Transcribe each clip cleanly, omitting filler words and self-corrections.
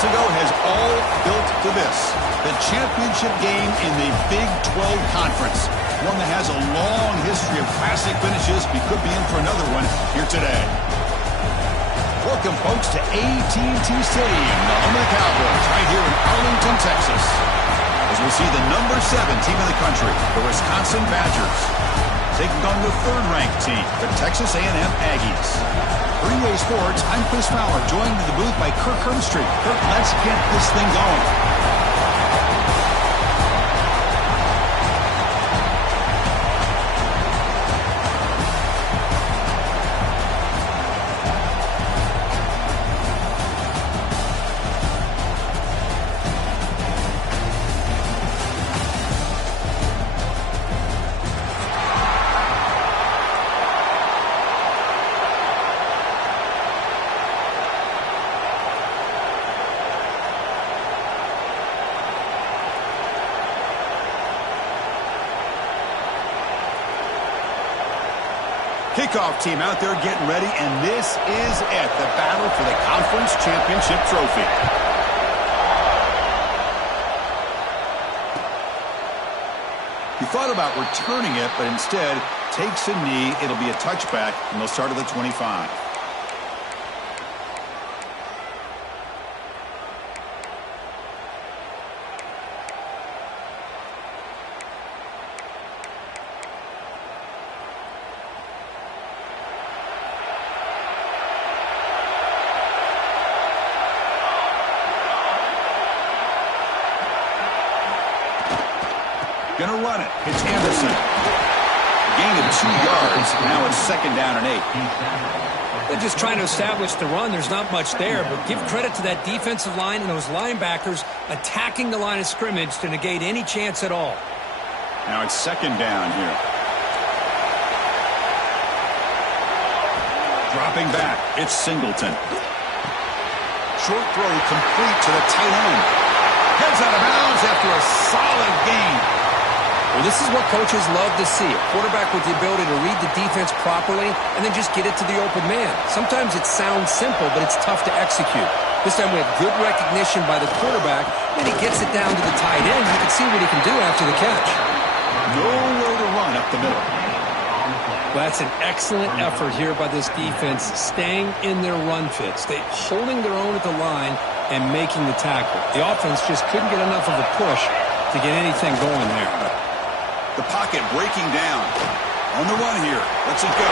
months ago has all built to this. The championship game in the Big 12 Conference. One that has a long history of classic finishes. We could be in for another one here today. Welcome, folks, to AT&T Stadium, the home of the Cowboys, right here in Arlington, Texas. As we'll see the number 7 team in the country, the Wisconsin Badgers, taking on the 3rd-ranked team, the Texas A&M Aggies. For EA Sports, I'm Chris Fowler, joined in the booth by Kirk Herbstreit. Kirk, let's get this thing going. Kickoff team out there getting ready, and this is it, the battle for the conference championship trophy. He thought about returning it, but instead takes a knee. It'll be a touchback, and they'll start at the 25. Gonna run it. It's Anderson. Gain of 2 yards. Now it's 2nd down and 8. They're just trying to establish the run. There's not much there, but give credit to that defensive line and those linebackers attacking the line of scrimmage to negate any chance at all. Now it's 2nd down here. Dropping back. It's Singleton. Short throw complete to the tight end. Heads out of bounds after a solid gain. Well, this is what coaches love to see. A quarterback with the ability to read the defense properly and then just get it to the open man. Sometimes it sounds simple, but it's tough to execute. This time we have good recognition by the quarterback, and he gets it down to the tight end. You can see what he can do after the catch. Nowhere to run up the middle. Well, that's an excellent effort here by this defense, staying in their run fits. They holding their own at the line and making the tackle. The offense just couldn't get enough of a push to get anything going there. The pocket breaking down. On the run here. Lets it go.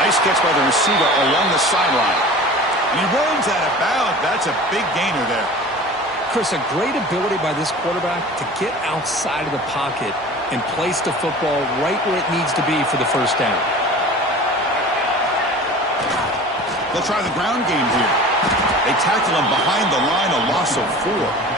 Nice catch by the receiver along the sideline. And he runs out of bounds. That's a big gainer there. Chris, a great ability by this quarterback to get outside of the pocket and place the football right where it needs to be for the 1st down. They'll try the ground game here. They tackle him behind the line, a loss of 4.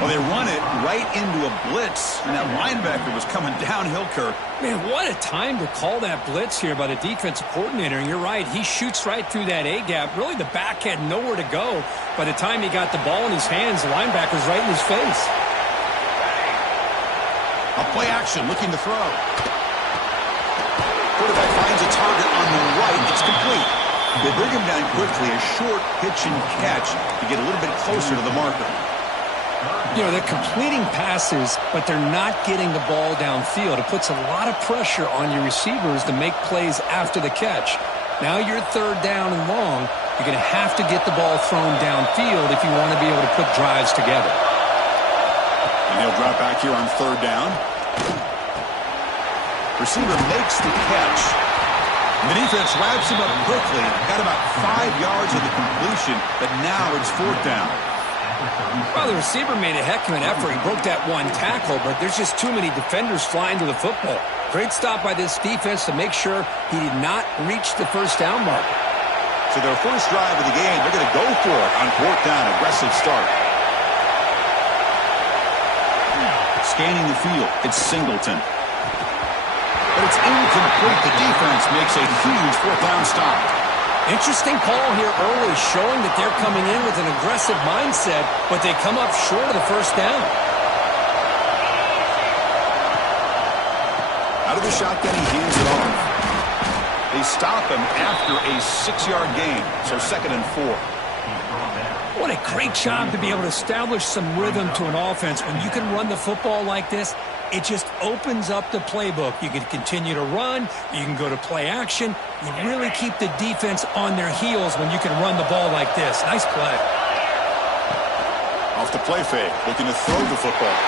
Well, they run it right into a blitz, and that linebacker was coming downhill, Kirk. Man, what a time to call that blitz here by the defensive coordinator. And you're right, he shoots right through that A-gap. Really, the back had nowhere to go. By the time he got the ball in his hands, the linebacker's right in his face. A play action, looking to throw. Quarterback finds a target on the right. It's complete. They bring him down quickly, a short pitch and catch to get a little bit closer to the marker. You know, they're completing passes, but they're not getting the ball downfield. It puts a lot of pressure on your receivers to make plays after the catch. Now you're 3rd down and long. You're going to have to get the ball thrown downfield if you want to be able to put drives together. And he'll drop back here on 3rd down. Receiver makes the catch. And the defense wraps him up quickly. Got about 5 yards of the completion, but now it's 4th down. Well, the receiver made a heck of an effort. He broke that one tackle, but there's just too many defenders flying to the football. Great stop by this defense to make sure he did not reach the 1st down marker. So their first drive of the game, they're going to go for it on 4th down. Aggressive start. Scanning the field, it's Singleton. But it's incomplete. The defense makes a huge 4th down stop. Interesting call here early, showing that they're coming in with an aggressive mindset, but they come up short of the 1st down. Out of the shotgun, he hands it off. They stop him after a 6-yard gain, so 2nd and 4. What a great job to be able to establish some rhythm to an offense. When you can run the football like this, it just opens up the playbook. You can continue to run. You can go to play action. You really keep the defense on their heels when you can run the ball like this. Nice play. Off the play fake, looking to throw the football.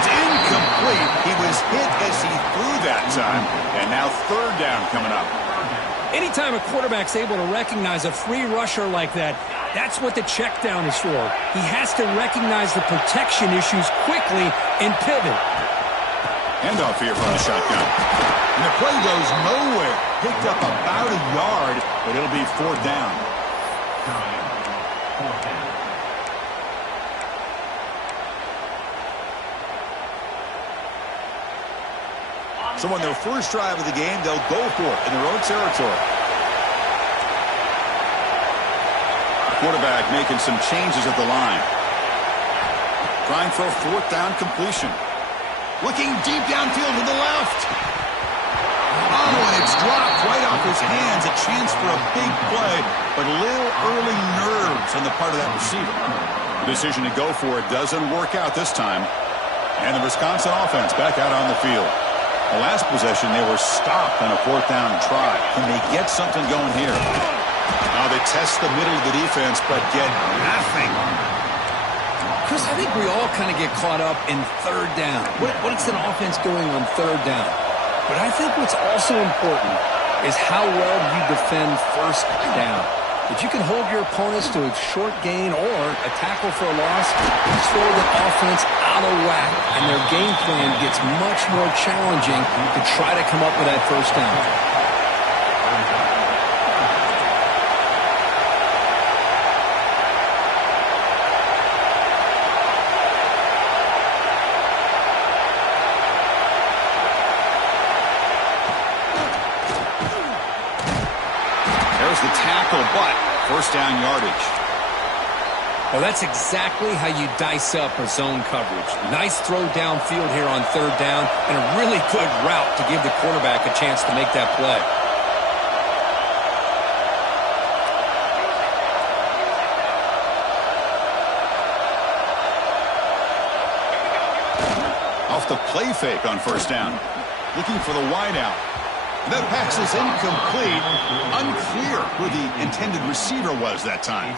It's incomplete. He was hit as he threw that time. And now third down coming up. Anytime a quarterback's able to recognize a free rusher like that, that's what the check down is for. He has to recognize the protection issues quickly and pivot. Handoff here from the shotgun. And the play goes nowhere. Picked up about a yard, but it'll be fourth down. So on their first drive of the game, they'll go for it in their own territory. Quarterback making some changes at the line. Trying for a fourth down completion. Looking deep downfield to the left. Oh, and it's dropped right off his hands. A chance for a big play, but a little early nerves on the part of that receiver. The decision to go for it doesn't work out this time. And the Wisconsin offense back out on the field. The last possession, they were stopped on a fourth down try. Can they get something going here? Now they test the middle of the defense, but get nothing. Chris, I think we all kind of get caught up in third down. What's an offense doing on third down? But I think what's also important is how well you defend first down. If you can hold your opponents to a short gain or a tackle for a loss, you throw the offense out of whack, and their game plan gets much more challenging to try to come up with that first down. The tackle, but first down yardage. Well, that's exactly how you dice up a zone coverage. Nice throw downfield here on third down, and a really good route to give the quarterback a chance to make that play. Off the play fake on first down. Looking for the wideout. That pass is incomplete. Unclear who the intended receiver was that time.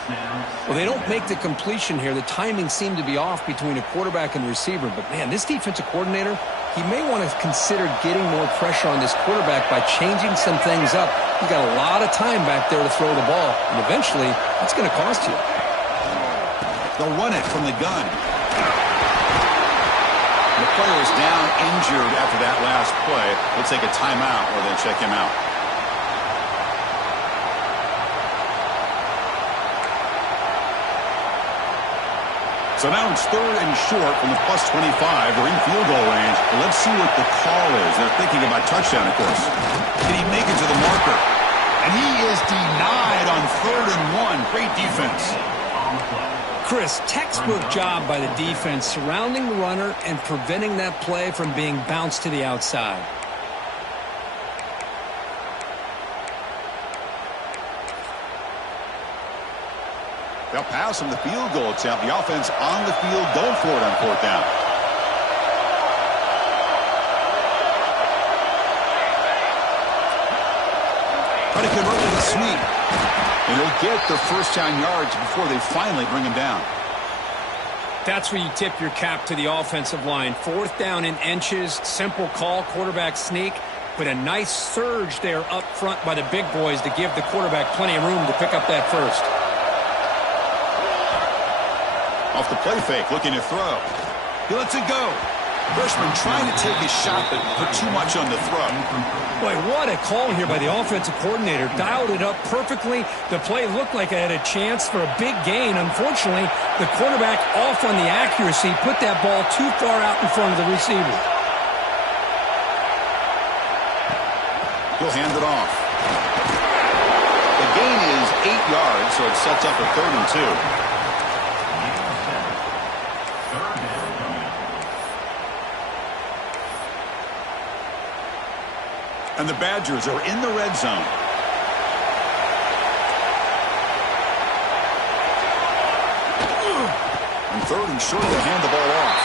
Well, they don't make the completion here. The timing seemed to be off between a quarterback and receiver. But, man, this defensive coordinator, he may want to consider getting more pressure on this quarterback by changing some things up. He's got a lot of time back there to throw the ball. And eventually, that's going to cost you. They'll run it from the gun. The player is down injured after that last play. We'll take a timeout or then check him out. So now it's third and short from the plus 25. They're in field goal range. But let's see what the call is. They're thinking about touchdown, of course. Can he make it to the marker? And he is denied on 3rd and 1. Great defense. Chris, textbook job by the defense surrounding the runner and preventing that play from being bounced to the outside. They'll pass on the field goal attempt. The offense on the field going for it on fourth down. Try to convert with a sweep. And he'll get the first down yards before they finally bring him down. That's where you tip your cap to the offensive line. 4th down in inches, simple call, quarterback sneak, but a nice surge there up front by the big boys to give the quarterback plenty of room to pick up that first. Off the play fake, looking to throw. He lets it go. Freshman trying to take his shot, but put too much on the throw. Boy, what a call here by the offensive coordinator. Dialed it up perfectly. The play looked like it had a chance for a big gain. Unfortunately, the quarterback off on the accuracy, put that ball too far out in front of the receiver. He'll hand it off. The gain is 8 yards, so it sets up a 3rd and 2. And the Badgers are in the red zone. third and short to hand the ball off.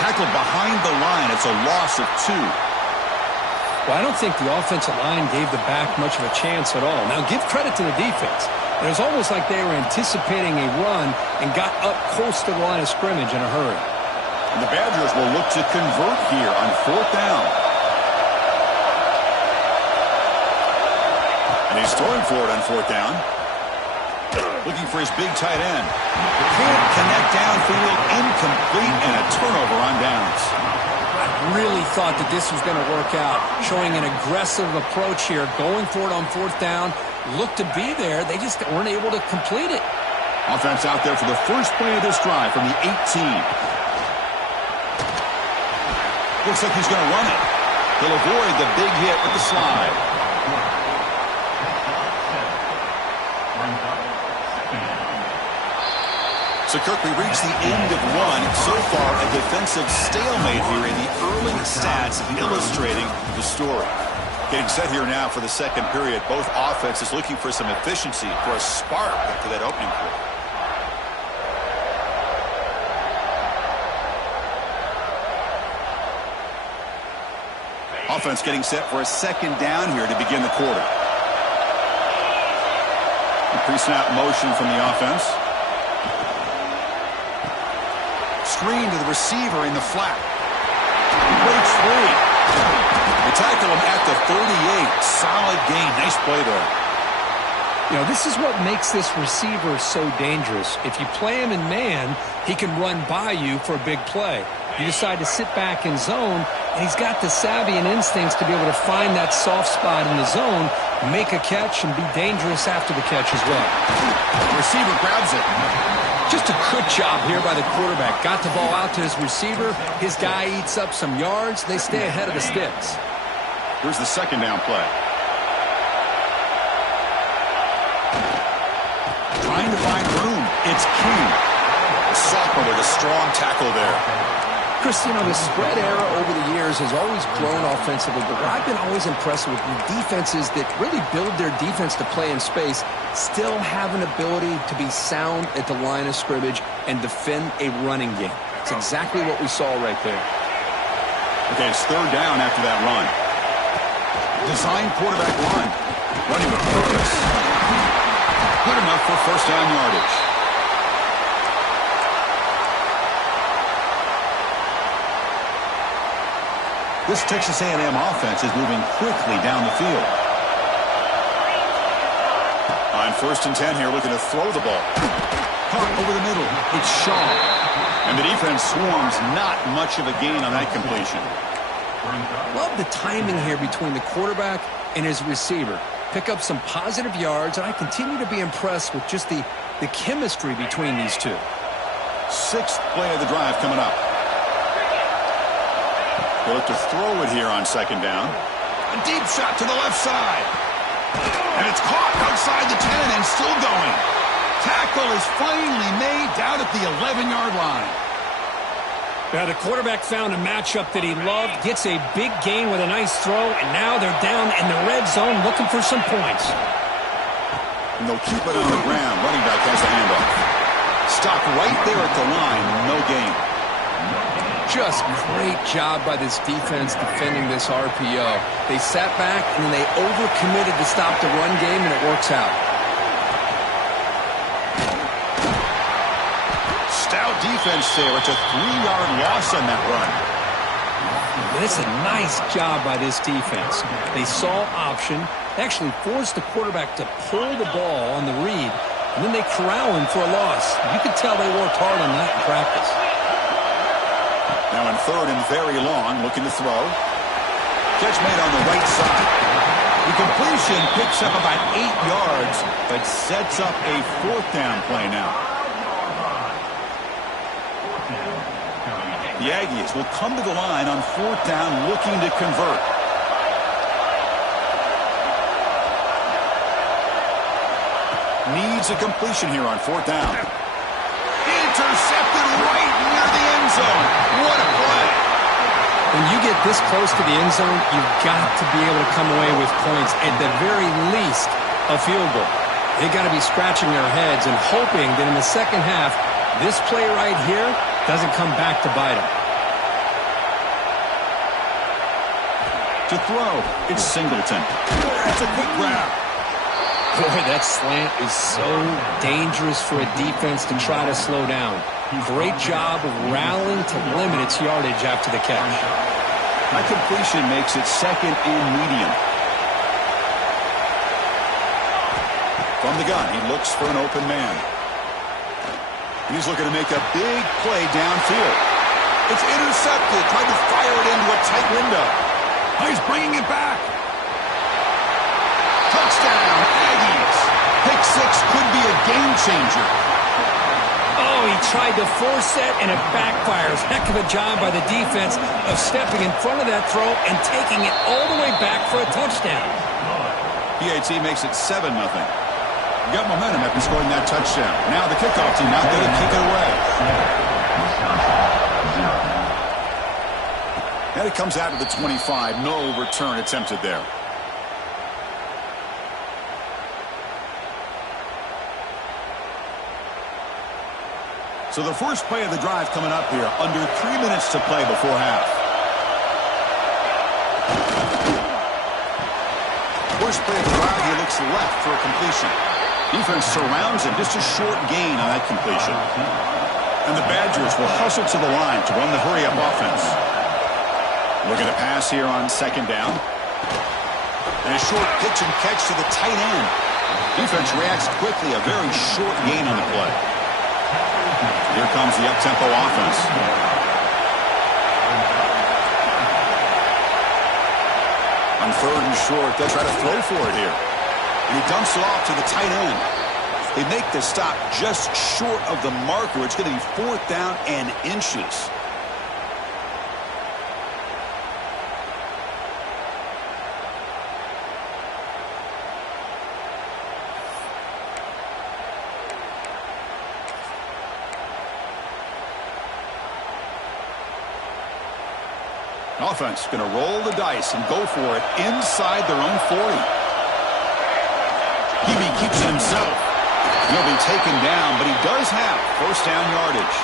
Tackled behind the line. It's a loss of 2. Well, I don't think the offensive line gave the back much of a chance at all. Now, give credit to the defense. It was almost like they were anticipating a run and got up close to the line of scrimmage in a hurry. And the Badgers will look to convert here on 4th down. And he's throwing for it on 4th down. Looking for his big tight end. Can't connect downfield, incomplete, and a turnover on downs. I really thought that this was going to work out, showing an aggressive approach here, going for it on 4th down. Looked to be there. They just weren't able to complete it. Offense out there for the first play of this drive from the 18. Looks like he's going to run it. He'll avoid the big hit with the slide. So, Kirk, we reached the end of one. So far, a defensive stalemate here in the early stats illustrating the story. Getting set here now for the second period. Both offenses looking for some efficiency, for a spark after that opening quarter. Offense getting set for a second down here to begin the quarter. Pre-snap motion from the offense. Screen to the receiver in the flat. Breaks free. They tackle him at the 38. Solid gain. Nice play there. You know, this is what makes this receiver so dangerous. If you play him in man, he can run by you for a big play. You decide to sit back in zone, and he's got the savvy and instincts to be able to find that soft spot in the zone, make a catch, and be dangerous after the catch as well. The receiver grabs it. Just a good job here by the quarterback. Got the ball out to his receiver. His guy eats up some yards. They stay ahead of the sticks. Here's the second down play. Trying to find room. It's King. The sophomore with a strong tackle there. Chris, you know, the spread era over the years has always grown offensively, but what I've been always impressed with defenses that really build their defense to play in space still have an ability to be sound at the line of scrimmage and defend a running game. It's exactly what we saw right there. Okay, it's third down after that run. Design quarterback run. Running with purpose. Good enough for first down yardage. This Texas A&M offense is moving quickly down the field. On 1st and 10 here, looking to throw the ball. Caught over the middle. It's Shaw. And the defense swarms. Not much of a gain on that completion. Love the timing here between the quarterback and his receiver. Pick up some positive yards, and I continue to be impressed with just the chemistry between these two. 6th play of the drive coming up. They'll look to throw it here on second down. A deep shot to the left side. And it's caught outside the 10 and still going. Tackle is finally made down at the 11-yard line. Now the quarterback found a matchup that he loved, gets a big gain with a nice throw, and now they're down in the red zone looking for some points. And they'll keep it on the ground. Running back has the handoff. Stopped right there at the line. No gain. Just great job by this defense defending this RPO. They sat back and then they overcommitted to stop the run game, and it works out. Stout defense there. It's a 3-yard loss on that run. It's a nice job by this defense. They saw option, actually forced the quarterback to pull the ball on the read, and then they corral him for a loss. You could tell they worked hard on that in practice. Now in 3rd and very long, looking to throw. Catch made on the right side. The completion picks up about 8 yards, but sets up a 4th down play now. The Aggies will come to the line on 4th down, looking to convert. Needs a completion here on 4th down. Intercepted right near the end zone. What a play. When you get this close to the end zone, you've got to be able to come away with points, at the very least a field goal. They've got to be scratching their heads and hoping that in the second half This play right here doesn't come back to bite him. To throw, it's Singleton. That's a quick grab. Boy, that slant is so dangerous for a defense to try to slow down. Great job of rallying to limit its yardage after the catch. That completion makes it second and medium. From the gun, he looks for an open man. He's looking to make a big play downfield. It's intercepted, trying to fire it into a tight window. Oh, he's bringing it back. Touchdown, Aggies. Pick six could be a game changer. Oh, he tried to force it, and it backfires. Heck of a job by the defense of stepping in front of that throw and taking it all the way back for a touchdown. PAT makes it 7-0. Got momentum after scoring that touchdown. Now the kickoff team out there to kick it away. And it comes out to the 25. No return attempted there. So the first play of the drive coming up here. Under 3 minutes to play before half. First play of the drive, he looks left for a completion. Defense surrounds him. Just a short gain on that completion. And the Badgers will hustle to the line to run the hurry-up offense. Looking to pass here on second down. And a short pitch and catch to the tight end. Defense reacts quickly. A very short gain on the play. Here comes the up-tempo offense. On third and short, they'll try to throw for it here. And he dumps it off to the tight end. They make the stop just short of the marker. It's going to be 4th down and inches. Offense going to roll the dice and go for it inside their own 40. Hebe keeps it himself. He'll be taken down, but he does have first down yardage.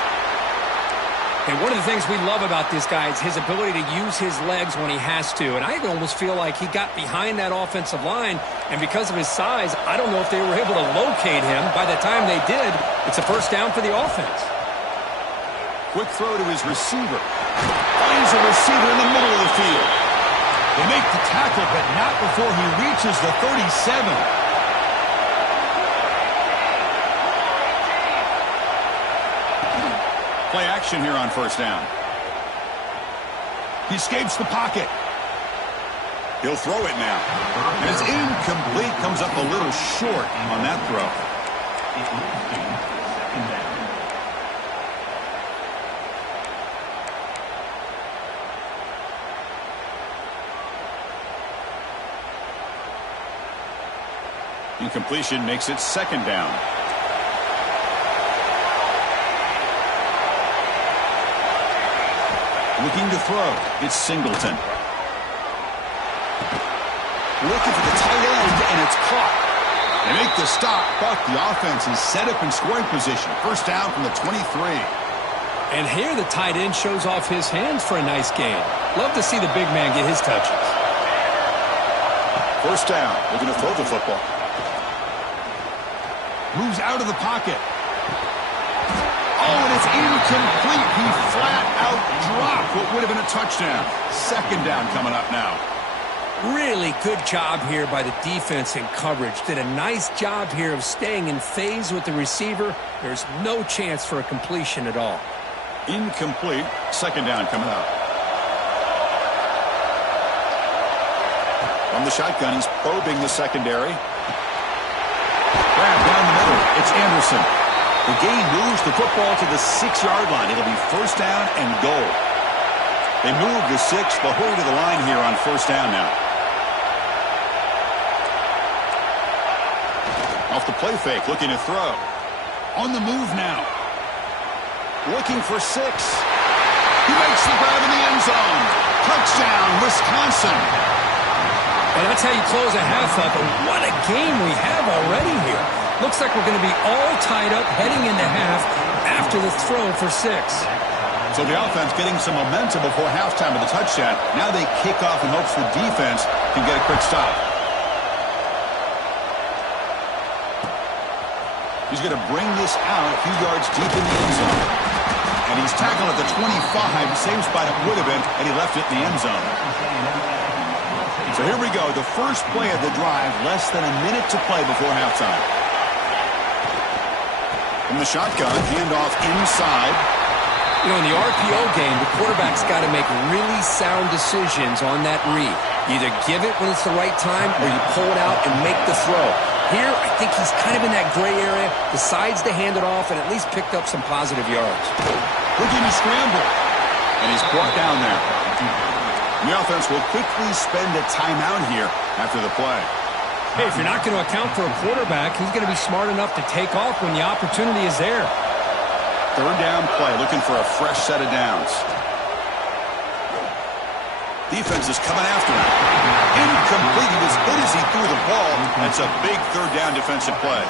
And one of the things we love about this guy is his ability to use his legs when he has to. And I almost feel like he got behind that offensive line, and because of his size, I don't know if they were able to locate him. By the time they did, it's a first down for the offense. Quick throw to his receiver. Finds a receiver in the middle of the field. They make the tackle, but not before he reaches the 37. Play action here on first down. He escapes the pocket. He'll throw it now. And it's incomplete. Comes up a little short on that throw. Incompletion makes it second down. Looking to throw. It's Singleton. Looking for the tight end, and it's caught. They make the stop, but the offense is set up in scoring position. First down from the 23. And here the tight end shows off his hands for a nice gain. Love to see the big man get his touches. First down. Looking to throw the football. Moves out of the pocket. Oh, and it's incomplete. He flat out dropped what would have been a touchdown. Second down coming up now. Really good job here by the defense in coverage. Did a nice job here of staying in phase with the receiver. There's no chance for a completion at all. Incomplete. Second down coming up. From the shotgun, he's probing the secondary. Grab down the middle. It's Anderson. The gain moves the football to the 6-yard line. It'll be first down and goal. They move the 6. They'll hurry to the line here on first down now. Off the play fake, looking to throw. On the move now. Looking for 6. He makes the grab in the end zone. Touchdown, Wisconsin. And that's how you close a half up. And what a game we have already here. Looks like we're going to be all tied up heading into half after the throw for 6. So the offense getting some momentum before halftime with a touchdown. Now they kick off in hopes the defense can get a quick stop. He's going to bring this out a few yards deep in the end zone. And he's tackled at the 25, same spot it would have been, and he left it in the end zone. So here we go, the first play of the drive, less than a minute to play before halftime. From the shotgun, handoff inside. You know, in the RPO game, the quarterback's got to make really sound decisions on that read. You either give it when it's the right time or you pull it out and make the throw. Here, I think he's kind of in that gray area, decides to hand it off, and at least picked up some positive yards. Looking to scramble. And he's brought down there. The offense will quickly spend a timeout here after the play. Hey, if you're not going to account for a quarterback, he's going to be smart enough to take off when the opportunity is there. Third down play, looking for a fresh set of downs. Defense is coming after him. Incomplete. He was hit as he threw the ball. That's a big third down defensive play.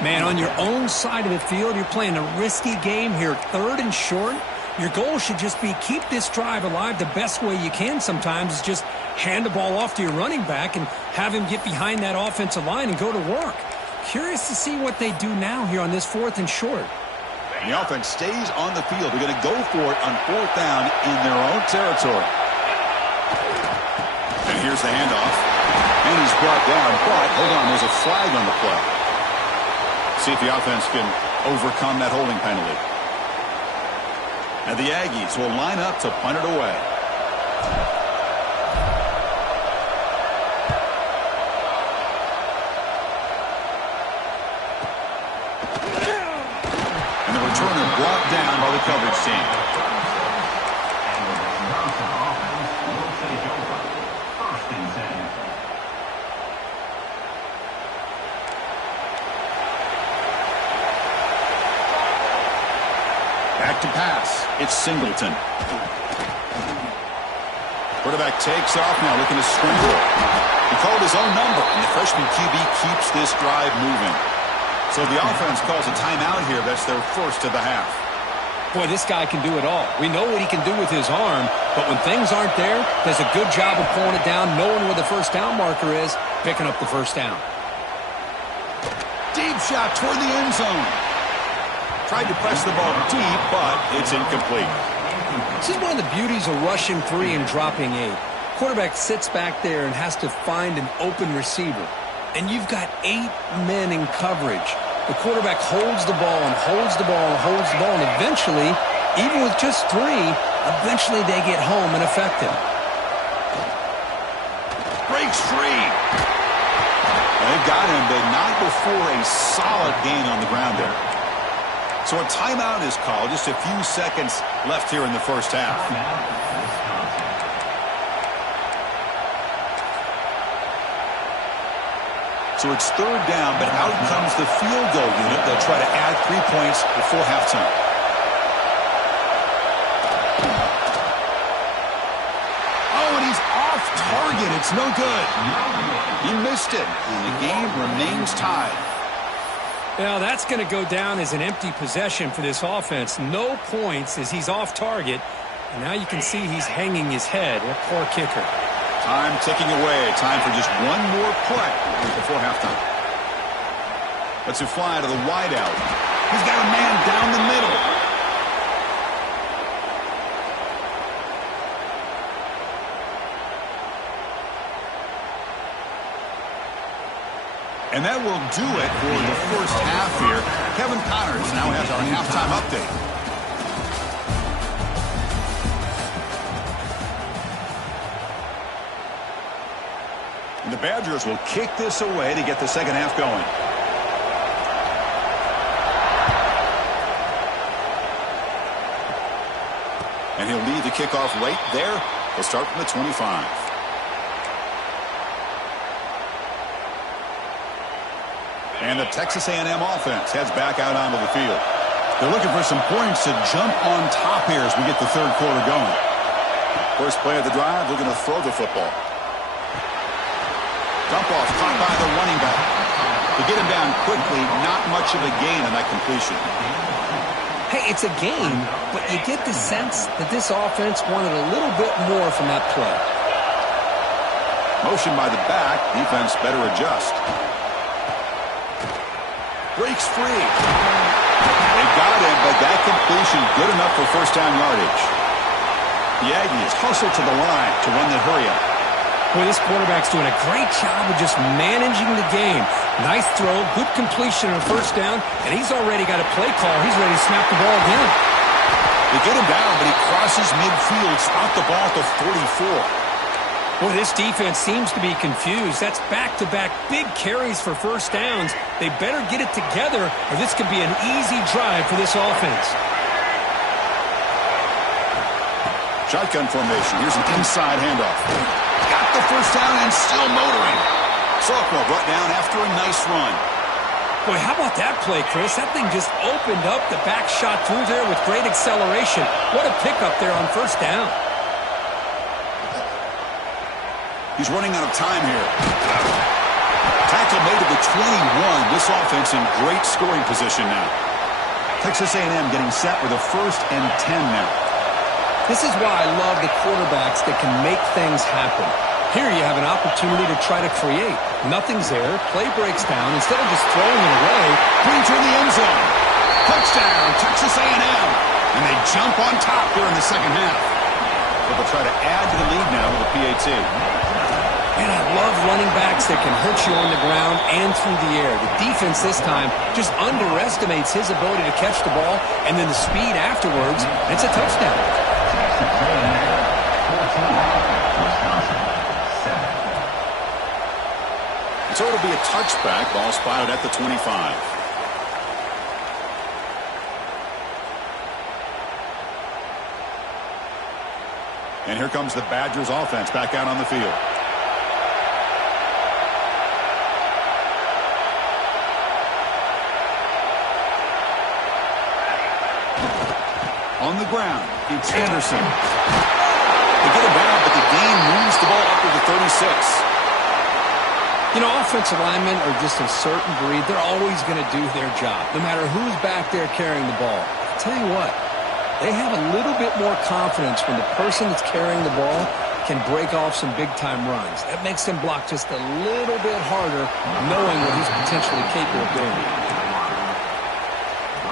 Man, on your own side of the field, you're playing a risky game here, 3rd and short. Your goal should just be keep this drive alive the best way you can sometimes is just hand the ball off to your running back and have him get behind that offensive line and go to work. Curious to see what they do now here on this 4th and short. The offense stays on the field. They're going to go for it on 4th down in their own territory. And here's the handoff. And he's brought down, but hold on, there's a flag on the play. See if the offense can overcome that holding penalty. And the Aggies will line up to punt it away. And the returner brought down by the coverage team. Back to pass. It's Singleton. Quarterback takes off now, looking to scramble. He called his own number, and the freshman QB keeps this drive moving. So the offense calls a timeout here. That's their first of the half. Boy, this guy can do it all. We know what he can do with his arm, but when things aren't there, does a good job of pulling it down, knowing where the first down marker is, picking up the first down. Deep shot toward the end zone. Tried to press the ball deep, but it's incomplete. This is one of the beauties of rushing 3 and dropping 8. Quarterback sits back there and has to find an open receiver. And you've got 8 men in coverage. The quarterback holds the ball and holds the ball and holds the ball, and eventually, even with just 3, eventually they get home and affect him. Breaks free. They've got him, but not before a solid gain on the ground there. So a timeout is called. Just a few seconds left here in the first half. So it's 3rd down, but out comes the field goal unit. They'll try to add 3 points before halftime. Oh, and he's off target. It's no good. He missed it, and the game remains tied. Now, that's going to go down as an empty possession for this offense. No points as he's off target. And now you can see he's hanging his head. What poor kicker. Time ticking away. Time for just one more play before halftime. Let's it fly to the wideout. He's got a man down the middle. And that will do it for the first half here. Kevin Connors now has our halftime update. And the Badgers will kick this away to get the second half going. And he'll lead the kickoff right there. He'll start from the 25. And the Texas A&M offense heads back out onto the field. They're looking for some points to jump on top here as we get the third quarter going. First play of the drive, looking to throw the football. Dump off caught by the running back. To get him down quickly, not much of a gain on that completion. Hey, it's a game, but you get the sense that this offense wanted a little bit more from that play. Motion by the back. Defense better adjust. Breaks free. They got him, but that completion good enough for first down yardage. The Aggies hustle to the line to run the hurry-up. Boy, this quarterback's doing a great job of just managing the game. Nice throw, good completion on a first down, and he's already got a play call. He's ready to snap the ball again. They get him down, but he crosses midfield, spot the ball at the 44. Boy, this defense seems to be confused. That's back-to-back big carries for first downs. They better get it together, or this could be an easy drive for this offense. Shotgun formation. Here's an inside handoff. Got the first down and still motoring. Sophomore brought down after a nice run. Boy, how about that play, Chris? That thing just opened up. The back shot through there with great acceleration. What a pickup there on first down. He's running out of time here. Tackle made to the 21. This offense in great scoring position now. Texas A&M getting set with a 1st and 10 now. This is why I love the quarterbacks that can make things happen. Here you have an opportunity to try to create. Nothing's there. Play breaks down. Instead of just throwing it away, brings her in the end zone. Touchdown, Texas A&M. And they jump on top here in the second half. So they'll try to add to the lead now with a PAT. And I love running backs that can hurt you on the ground and through the air. The defense this time just underestimates his ability to catch the ball, and then the speed afterwards, it's a touchdown. So it'll be a touchback. Ball spotted at the 25. And here comes the Badgers offense back out on the field. On the ground, it's Anderson. They get him down, but the gain moves the ball up to the 36. You know, offensive linemen are just a certain breed. They're always going to do their job, no matter who's back there carrying the ball. I'll tell you what, they have a little bit more confidence when the person that's carrying the ball can break off some big-time runs. That makes them block just a little bit harder, knowing what he's potentially capable of doing.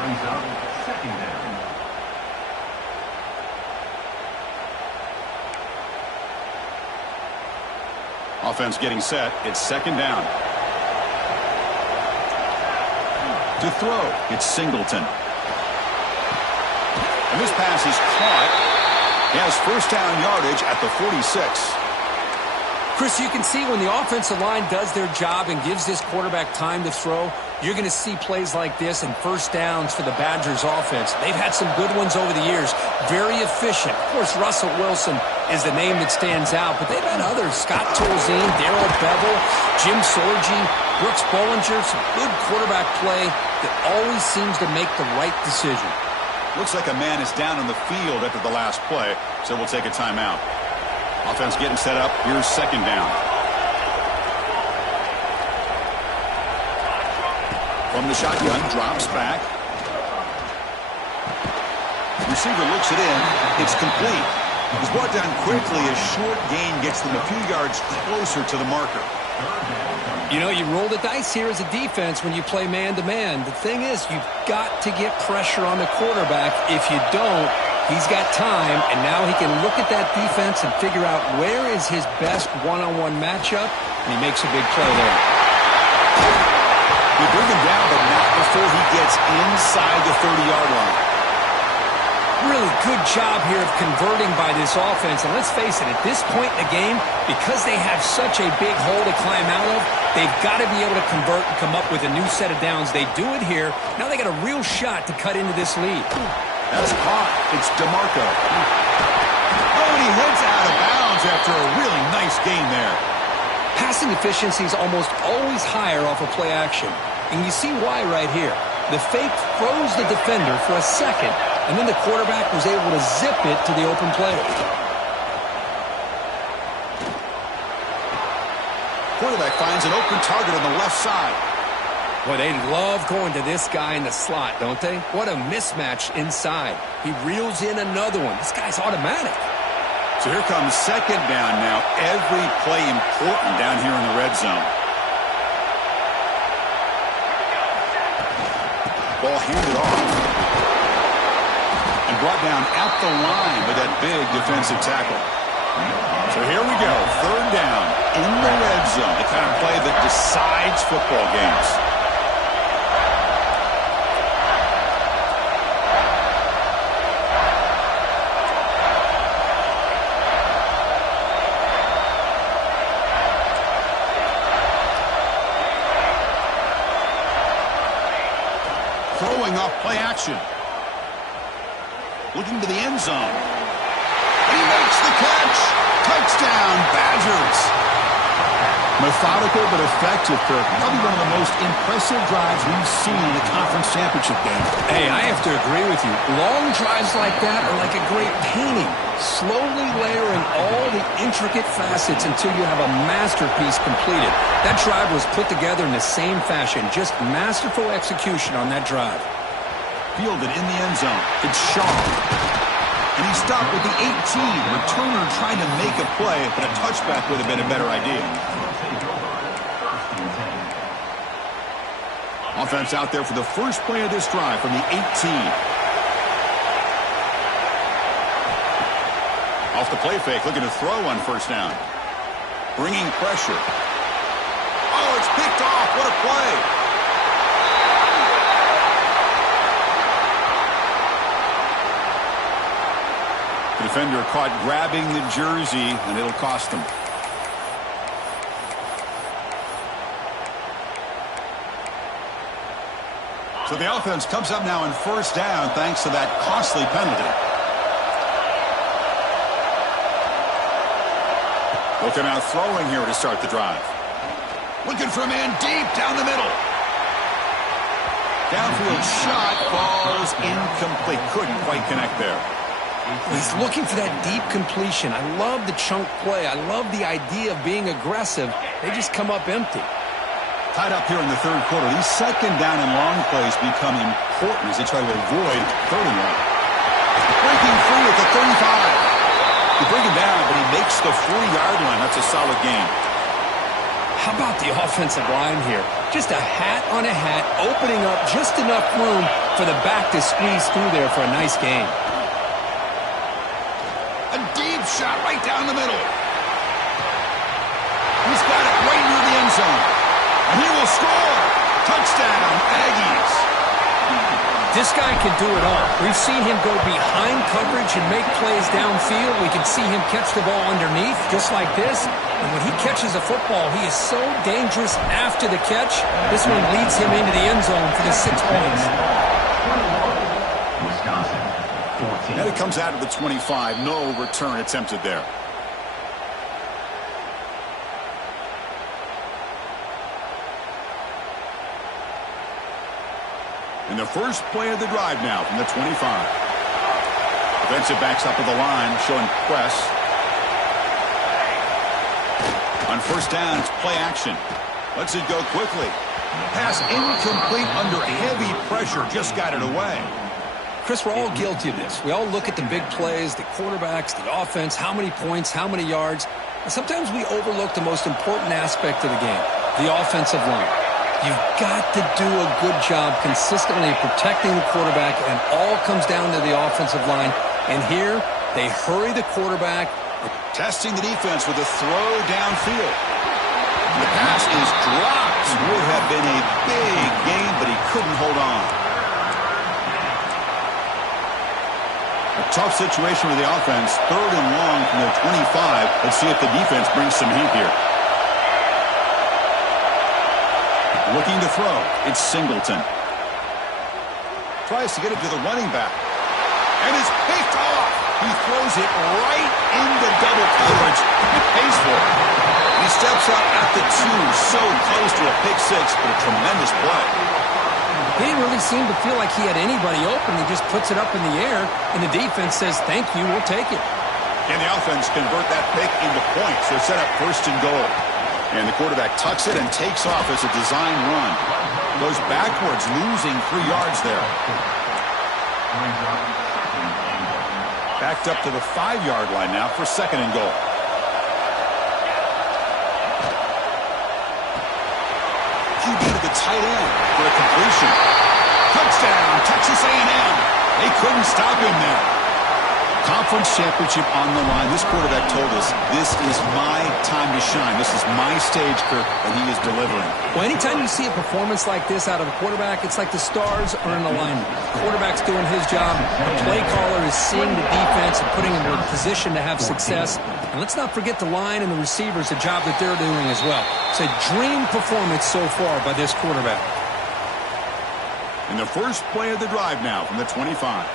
Lines up, second down. Offense getting set. It's second down. To throw, it's Singleton. And this pass is caught. He has first down yardage at the 46. Chris, you can see when the offensive line does their job and gives this quarterback time to throw, you're going to see plays like this and first downs for the Badgers offense. They've had some good ones over the years. Very efficient. Of course, Russell Wilson is the name that stands out, but they've had others. Scott Tolzien, Darrell Bevel, Jim Sorgi, Brooks Bollinger. Some good quarterback play that always seems to make the right decision. Looks like a man is down on the field after the last play, so we'll take a timeout. Offense getting set up. Here's second down. From the shotgun, drops back. Receiver looks it in. It's complete. He's brought down quickly. A short gain gets them a few yards closer to the marker. You know, you roll the dice here as a defense when you play man-to-man. The thing is, you've got to get pressure on the quarterback. If you don't, he's got time, and now he can look at that defense and figure out where is his best one-on-one matchup, and he makes a big play there. They bring him down, but not before he gets inside the 30-yard line. Really good job here of converting by this offense. And let's face it, at this point in the game, because they have such a big hole to climb out of, they've got to be able to convert and come up with a new set of downs. They do it here. Now they got a real shot to cut into this lead. That's caught. It's DeMarco. Oh, and he heads out of bounds after a really nice gain there. Passing efficiency is almost always higher off of play action. And you see why right here. The fake froze the defender for a second, and then the quarterback was able to zip it to the open player. Quarterback finds an open target on the left side. Well, they love going to this guy in the slot, don't they? What a mismatch inside. He reels in another one. This guy's automatic. So here comes second down now. Every play important down here in the red zone. Ball handed off. And brought down at the line with that big defensive tackle. So here we go. Third down in the red zone. The kind of play that decides football games. Throwing off play action. Looking to the end zone. He makes the catch. Touchdown, Badgers. Methodical but effective, Kirk. Probably one of the most impressive drives we've seen in the conference championship game. Hey, I have to agree with you. Long drives like that are like a great painting. Slowly layering all the intricate facets until you have a masterpiece completed. That drive was put together in the same fashion. Just masterful execution on that drive. Fielded in the end zone. It's Shaw. And he stopped with the 18. Returner trying to make a play, but a touchback would have been a better idea. Offense out there for the first play of this drive from the 18. Off the play fake, looking to throw on first down. Bringing pressure. Oh, it's picked off. What a play. The defender caught grabbing the jersey, and it'll cost him. So the offense comes up now in first down thanks to that costly penalty. Looking out throwing here to start the drive. Looking for a man deep down the middle. Downfield shot falls incomplete. Couldn't quite connect there. He's looking for that deep completion. I love the chunk play. I love the idea of being aggressive. They just come up empty. Tied up here in the third quarter. These second down and long plays become important as they try to avoid third and long. Breaking free at the 35. They bring him down, but he makes the 40-yard line. That's a solid gain. How about the offensive line here? Just a hat on a hat, opening up just enough room for the back to squeeze through there for a nice gain. A deep shot right down the middle. He's got it right near the end zone. And he will score. Touchdown, Aggies. This guy can do it all. We've seen him go behind coverage and make plays downfield. We can see him catch the ball underneath, just like this. And when he catches a football, he is so dangerous after the catch. This one leads him into the end zone for the 6 points. And it comes out of the 25. No return attempted there. In the first play of the drive now from the 25. Defensive backs up at the line, showing press. On first down, it's play action. Lets it go quickly. Pass incomplete under heavy pressure. Just got it away. Chris, we're all guilty of this. We all look at the big plays, the quarterbacks, the offense, how many points, how many yards. And sometimes we overlook the most important aspect of the game, the offensive line. You've got to do a good job consistently protecting the quarterback, and all comes down to the offensive line. And here, they hurry the quarterback. Testing the defense with a throw downfield. The pass is dropped. Would have been a big gain, but he couldn't hold on. A tough situation with the offense. Third and long from the 25. Let's see if the defense brings some heat here. Looking to throw. It's Singleton. Tries to get it to the running back. And it's picked off. He throws it right into double coverage and pays for it. He steps up at the 2. So close to a pick six, but a tremendous play. He didn't really seem to feel like he had anybody open. He just puts it up in the air, and the defense says, thank you, we'll take it. Can the offense convert that pick into points? They're set up first and goal. And the quarterback tucks it and takes off as a design run. Goes backwards, losing 3 yards there. Backed up to the 5-yard line now for 2nd and goal. QB to the tight end for a completion. Touchdown, Texas A&M. They couldn't stop him there. Conference championship on the line. This quarterback told us, this is my time to shine. This is my stage, Kirk, and he is delivering. Well, anytime you see a performance like this out of a quarterback, it's like the stars are in alignment. The quarterback's doing his job. The play caller is seeing the defense and putting him in a position to have success. And let's not forget the line and the receivers, the job that they're doing as well. It's a dream performance so far by this quarterback. In the first play of the drive now from the 25.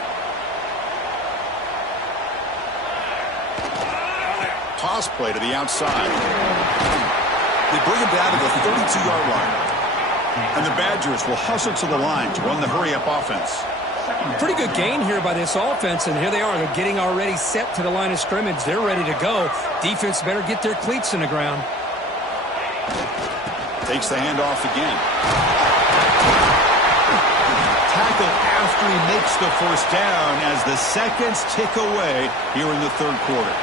Toss play to the outside. They bring him down to the 32-yard line. And the Badgers will hustle to the line to run the hurry-up offense. Pretty good gain here by this offense, and here they are. They're getting already set to the line of scrimmage. They're ready to go. Defense better get their cleats in the ground. Takes the handoff again. Tackle after he makes the first down as the seconds tick away here in the 3rd quarter.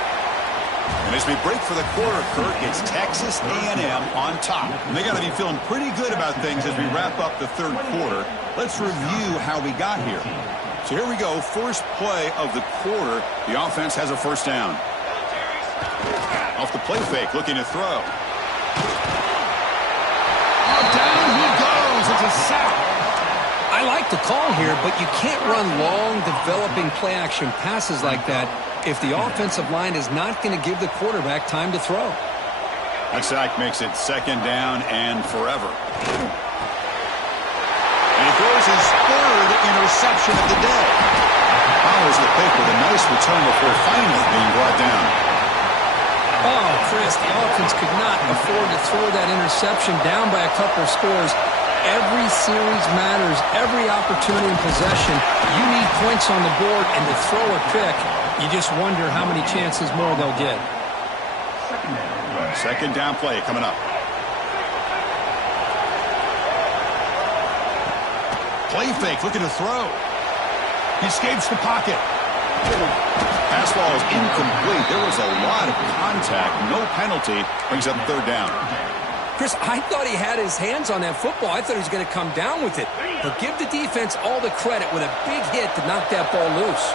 And as we break for the quarter, Kirk, it's Texas A&M on top. And they got to be feeling pretty good about things as we wrap up the 3rd quarter. Let's review how we got here. So here we go, first play of the quarter. The offense has a first down. Off the play fake, looking to throw. Oh, down he goes. It's a sack. I like the call here, but you can't run long, developing play-action passes like that if the offensive line is not going to give the quarterback time to throw. That sack makes it 2nd down and forever. And he throws his 3rd interception of the day. Follows the pick with a nice return before finally being brought down. Oh, Chris, the offense could not afford to throw that interception down by a couple of scores. Every series matters. Every opportunity in possession. You need points on the board, and to throw a pick, you just wonder how many chances more they'll get. 2nd down play coming up. Play fake, looking to throw. He escapes the pocket. Pass ball is incomplete. There was a lot of contact. No penalty. Brings up 3rd down. Chris, I thought he had his hands on that football. I thought he was going to come down with it. But give the defense all the credit with a big hit to knock that ball loose.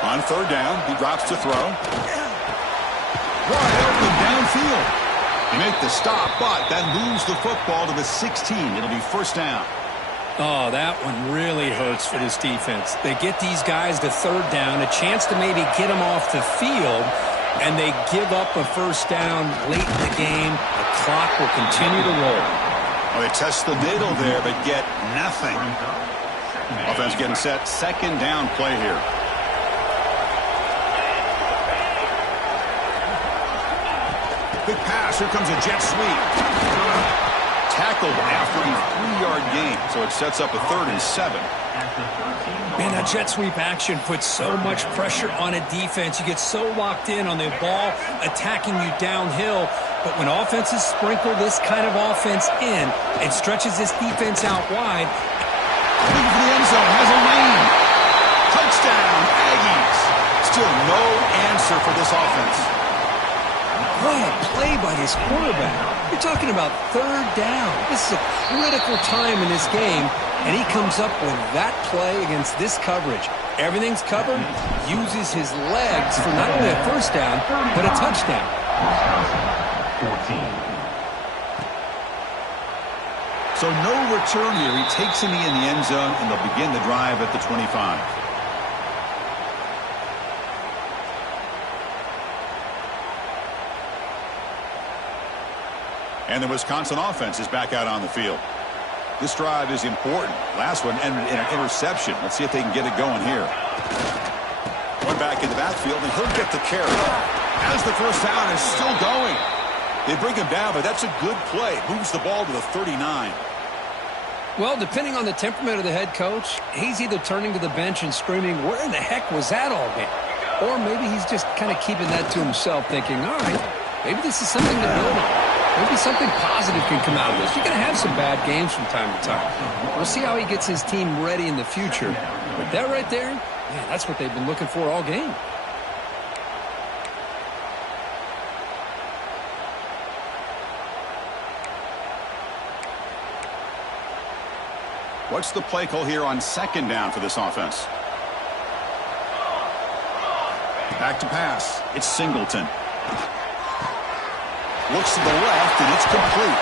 On 3rd down, he drops to throw. Wide open downfield. They make the stop, but that moves the football to the 16. It'll be 1st down. Oh, that one really hurts for this defense. They get these guys to 3rd down, a chance to maybe get them off the field, and they give up a 1st down late in the game. The clock will continue to roll. Well, they test the middle there, but get nothing. Offense getting set. 2nd down play here. Big pass. Here comes a jet sweep. Tackled after a 3-yard gain, so it sets up a 3rd and 7. Man, that jet sweep action puts so much pressure on a defense. You get so locked in on the ball attacking you downhill. But when offenses sprinkle this kind of offense in, it stretches this defense out wide. Looking for the end zone, has a lane. Touchdown, Aggies. Still no answer for this offense. What a play by this quarterback. You're talking about 3rd down. This is a critical time in this game, and he comes up with that play against this coverage. Everything's covered, uses his legs for not only a 1st down, but a touchdown. 14. So no return here. He takes him in the end zone, and they'll begin the drive at the 25. And the Wisconsin offense is back out on the field. This drive is important. Last one ended in an interception. Let's see if they can get it going here. Going back in the backfield, and he'll get the carry. As the 1st down is still going. They bring him down, but that's a good play. Moves the ball to the 39. Well, depending on the temperament of the head coach, he's either turning to the bench and screaming, where in the heck was that all game? Or maybe he's just kind of keeping that to himself, thinking, all right, maybe this is something to build on. Maybe something positive can come out of this. You're going to have some bad games from time to time. We'll see how he gets his team ready in the future. But that right there, man, that's what they've been looking for all game. What's the play call here on second down for this offense? Back to pass. It's Singleton. Looks to the left, and it's complete.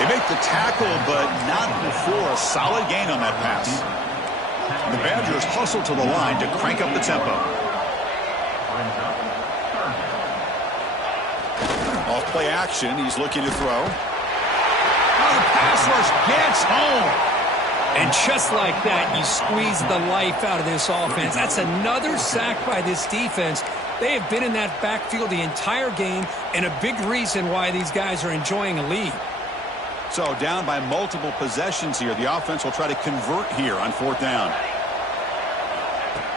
They make the tackle, but not before a solid gain on that pass. The Badgers hustle to the line to crank up the tempo. Off play action, he's looking to throw. Oh, the pass rush gets home. And just like that, you squeeze the life out of this offense. That's another sack by this defense. They have been in that backfield the entire game, and a big reason why these guys are enjoying a lead. So down by multiple possessions here. The offense will try to convert here on fourth down.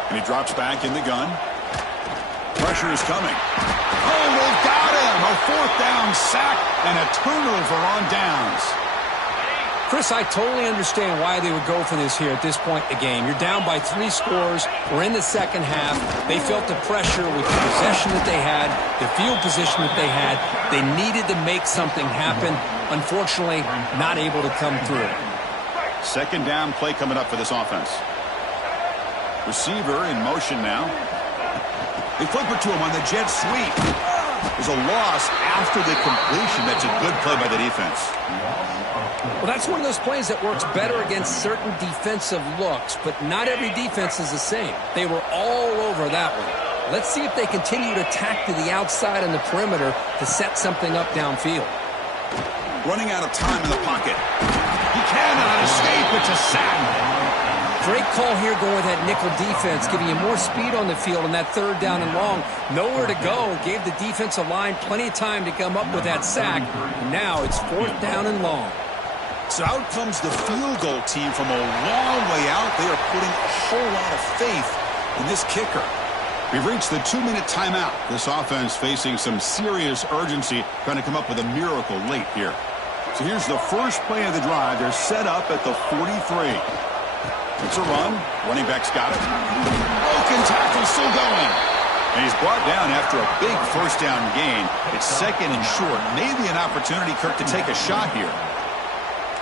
And he drops back in the gun. Pressure is coming. Oh, they've got him. A fourth down sack and a turnover on downs. Chris, I totally understand why they would go for this here at this point in the game. You're down by 3 scores. We're in the second half. They felt the pressure with the possession that they had, the field position that they had. They needed to make something happen. Unfortunately, not able to come through. Second down play coming up for this offense. Receiver in motion now. They flip it to him on the jet sweep. There's a loss after the completion. That's a good play by the defense. Well, that's one of those plays that works better against certain defensive looks, but not every defense is the same. They were all over that one. Let's see if they continue to attack to the outside on the perimeter to set something up downfield. Running out of time in the pocket. He cannot escape. It's a sack. Great call here going with that nickel defense, giving you more speed on the field on that third down and long. Nowhere to go. Gave the defensive line plenty of time to come up with that sack. And now it's fourth down and long. So out comes the field goal team from a long way out. They are putting a whole lot of faith in this kicker. We've reached the 2-minute timeout. This offense facing some serious urgency, trying to come up with a miracle late here. So here's the first play of the drive. They're set up at the 43. It's a run. Running back's got it. Broken tackle still going. And he's brought down after a big first down gain. It's second and short. Maybe an opportunity, Kirk, to take a shot here.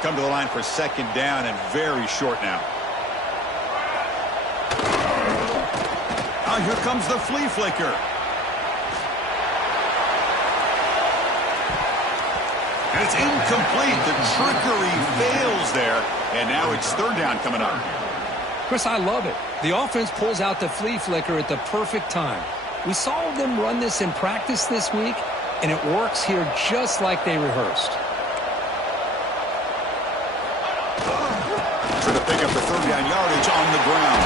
Come to the line for second down and very short now. Now here comes the flea flicker. And it's incomplete. The trickery fails there. And now it's third down coming up. Chris, I love it. The offense pulls out the flea flicker at the perfect time. We saw them run this in practice this week, and it works here just like they rehearsed. Trying to pick up the third down yardage on the ground.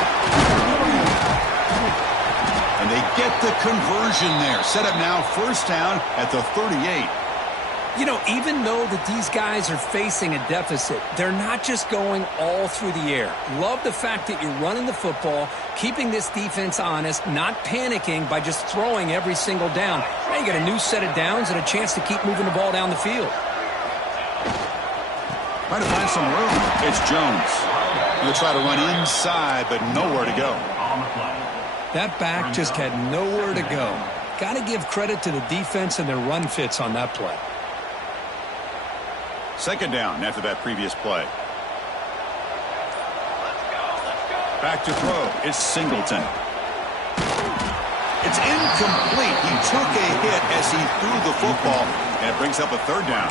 And they get the conversion there. Set up now first down at the 38. You know, even though that these guys are facing a deficit, they're not just going all through the air. Love the fact that you're running the football, keeping this defense honest, not panicking by just throwing every single down. Now you got a new set of downs and a chance to keep moving the ball down the field. Trying to find some room. It's Jones. He'll try to run inside, but nowhere to go. That back just had nowhere to go. Got to give credit to the defense and their run fits on that play. Second down after that previous play. Back to throw. It's Singleton. It's incomplete. He took a hit as he threw the football, and it brings up a third down.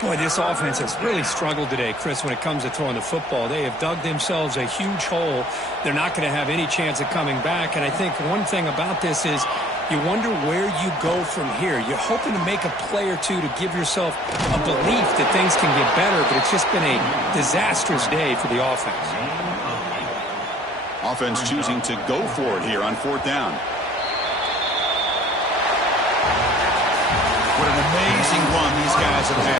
Boy, this offense has really struggled today, Chris, when it comes to throwing the football. They have dug themselves a huge hole. They're not going to have any chance of coming back. And I think one thing about this is you wonder where you go from here. You're hoping to make a play or two to give yourself a belief that things can get better, but it's just been a disastrous day for the offense. Offense choosing to go for it here on fourth down.